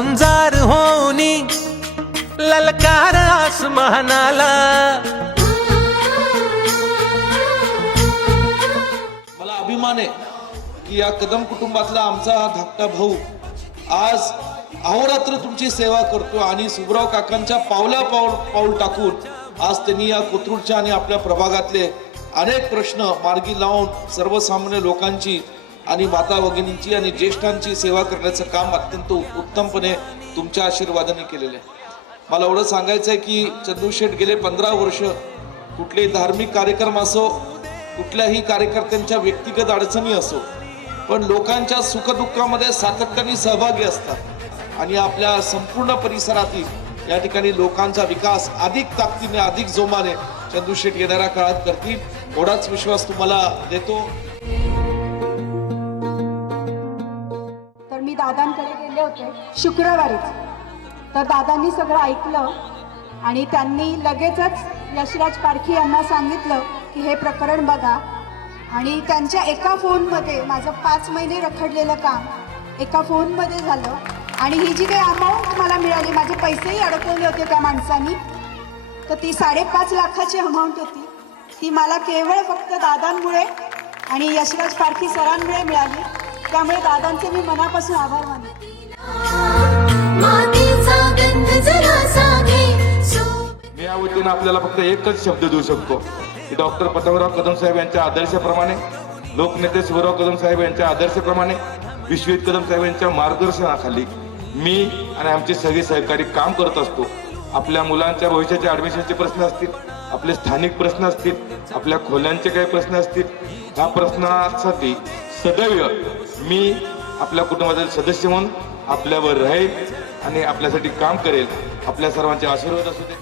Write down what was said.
झुंजार होनी ललकार आसमानाला। मला अभिमान आहे की या कदम कुटुंबातला आमचा हा धाकटा भाऊ आज अहोरात्र तुमची सेवा करतो आणि सुब्राव काकांच्या पाऊल टाकून आज त्यांनी या कोथरूडच्या आणि आपल्या प्रभागातले अनेक प्रश्न मार्गी लावून सर्वसामान्य लोकांची आणि माता भगिनींची आणि ज्येष्ठांची सेवा करण्याचं काम अत्यंत उत्तमपणे तुमच्या आशीर्वादाने केलेलं आहे। मला एवढं सांगायचं आहे की चंदू शेठ गेले 15 वर्ष कुठलेही धार्मिक कार्यक्रम असो, कुठल्याही कार्यकर्त्यांच्या व्यक्तिगत अडचणी असो, पण लोकांच्या सुखदुःखामध्ये सातत्याने सहभागी असतात आणि आपल्या संपूर्ण परिसरातील या ठिकाणी लोकांचा विकास अधिक ताकदीने अधिक जोमाने चंदू शेठ येणाऱ्या काळात करतील, एवढाच विश्वास तुम्हाला देतो। तर मी दादांकडे गेले होते शुक्रवारीच, तर दादांनी सगळं ऐकलं आणि त्यांनी लगेचच यशराज पारखी यांना सांगितलं की हे प्रकरण बघा। आणि त्यांच्या एका फोनमध्ये माझं 5 महिने रखडलेलं काम एका फोनमध्ये झालं आणि ही जी काही अमाऊंट मला मिळाली, माझे पैसेही अडकवले होते त्या माणसांनी, तर ती 5.5 लाखाची अमाऊंट होती। ती मला केवळ फक्त दादांमुळे आणि यशराज पारखी सरांमुळे मिळाली, त्यामुळे दादांचे मी मनापासून आभार मानते। मी या वतीनं आपल्याला फक्त एकच शब्द देऊ शकतो की डॉक्टर पतंगराव कदम साहेब यांच्या आदर्शाप्रमाणे, लोकनेते शिवराव कदम साहेब यांच्या आदर्शाप्रमाणे, विश्वजित कदम साहेब यांच्या मार्गदर्शनाखाली मी आणि आमचे सगळे सहकारी काम करत असतो। आपल्या मुलांच्या भविष्याचे ॲडमिशनचे प्रश्न असतील, आपले स्थानिक प्रश्न असतील, आपल्या खोल्यांचे काही प्रश्न असतील, ह्या प्रश्नासाठी सदैव मी आपल्या कुटुंबातील सदस्य म्हणून आपल्यावर राहील आणि आपल्यासाठी काम करेल। आपल्या सर्वांचे आशीर्वाद असू दे।